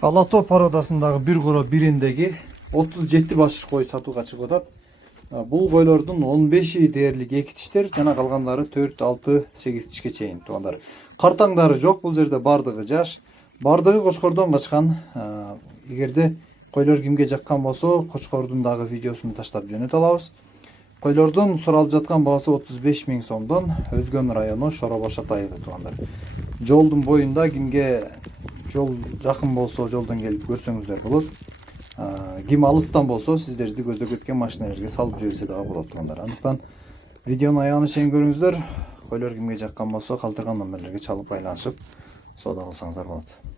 Ала Тоо породасындагы бир куро бириндеги 37 баш кой сатууга чыгып атат. Бул койлордун 15и дээрлик эки тиштер, жана калгандары 4, 6, 8 тишке чейин туугандар. Картаңдары жок, бул жерде бардыгы жаш. Бардыгы кочкордон качкан. Эгерде койлор кимге жаккан болсо, кочкордун дагы видеосун таштап жөнөтө алабыз. Койлордун суралып жаткан баасы 35 000 сомдон. Өзгөн району Шоробош айылы туугандар. Жолдун боюнда кимге жол жакын болсо жолдон келип көрсөңүздөр болот. Ким алыстан болсо сиздерди көздөп кеткен машиналерге салып жиберсе дагы болот туугандар. Андыктан видеонун аягына чейин көрүңүздөр. Койлор кимге жаккан болсо калтырган номерлерге чалып байланышып соода кылсаңыздар болот.